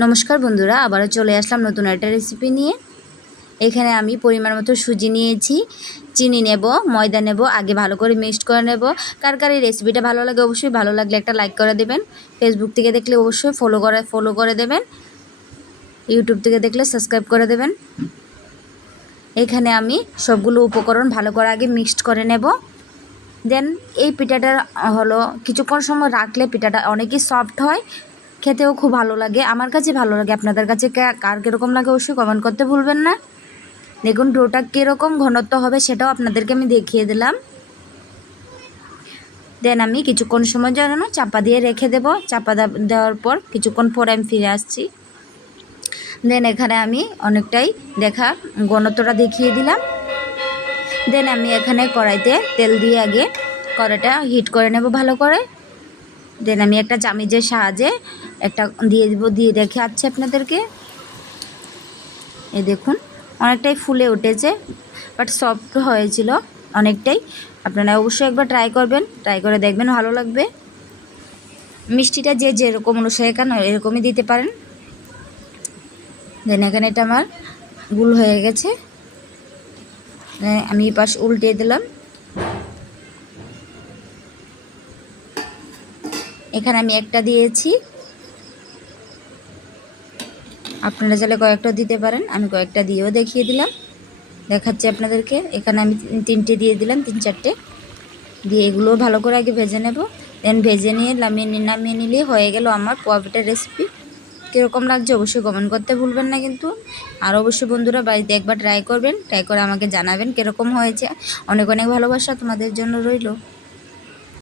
নমস্কার বন্ধুরা, আবারও চলে আসলাম নতুন একটা রেসিপি নিয়ে। এখানে আমি পরিমাণ মতো সুজি নিয়েছি, চিনি নেব, ময়দা নেব, আগে ভালো করে মিক্সড করে নেব। কার কার এই রেসিপিটা ভালো লাগে অবশ্যই, ভালো লাগলে একটা লাইক করে দেবেন। ফেসবুক থেকে দেখলে অবশ্যই ফলো করে ফলো করে দেবেন। ইউটিউব থেকে দেখলে সাবস্ক্রাইব করে দেবেন। এখানে আমি সবগুলো উপকরণ ভালো করে আগে মিক্সড করে নেব। দেন এই পিঠাটা হলো, কিছুক্ষণ সময় রাখলে পিঠাটা অনেকই সফট হয়। খেতেও খুব ভালো লাগে। আমার কাছে ভালো লাগে, আপনাদের কাছে কার কীরকম লাগে অবশ্যই কমেন্ট করতে ভুলবেন না। দেখুন, ডোটা কীরকম ঘনত্ব হবে সেটাও আপনাদেরকে আমি দেখিয়ে দিলাম। দেন আমি কিছুক্ষণ সময় জন্য চাপা দিয়ে রেখে দেব। চাপা দেওয়ার পর কিছুক্ষণ পরে আমি ফিরে আসছি। দেন এখানে আমি অনেকটাই দেখা ঘনত্বটা দেখিয়ে দিলাম। দেন আমি এখানে কড়াইতে তেল দিয়ে আগে কড়াইটা হিট করে নেব ভালো করে। দেন আমি একটা চামিচের সাহায্যে একটা দিয়ে দিব, দিয়ে রেখে আছে আপনাদেরকে। এ দেখুন, অনেকটাই ফুলে উঠেছে বাট সফট হয়েছিল অনেকটাই। আপনারা অবশ্যই একবার ট্রাই করবেন ট্রাই করে দেখবেন, ভালো লাগবে। মিষ্টিটা যে যেরকম অনুসারে কেন এরকমই দিতে পারেন। দেন এখানে এটা আমার গুল হয়ে গেছে। আমি এই পাশ উল্টে দিলাম। এখানে আমি একটা দিয়েছি। আপনারা চাইলে কয়েকটা দিতে পারেন। আমি কয়েকটা দিয়েও দেখিয়ে দিলাম। দেখাচ্ছি আপনাদেরকে। এখানে আমি তিন- তিনটে দিয়ে দিলাম, তিন, চারটে। দিয়ে এগুলো ভালো করে আগে ভেজে নেব। দেন ভেজে নিয়ে নামিয়ে নামিয়ে নিলে হয়ে গেল আমার পোয়া পিঠার রেসিপি কীরকম লাগছে অবশ্যই কমেন্ট করতে ভুলবেন না কিন্তু। আর অবশ্যই বন্ধুরা বাড়িতে একবার ট্রাই করবেন। ট্রাই করে আমাকে জানাবেন কীরকম হয়েছে। অনেক অনেক ভালোবাসা তোমাদের জন্য রইল।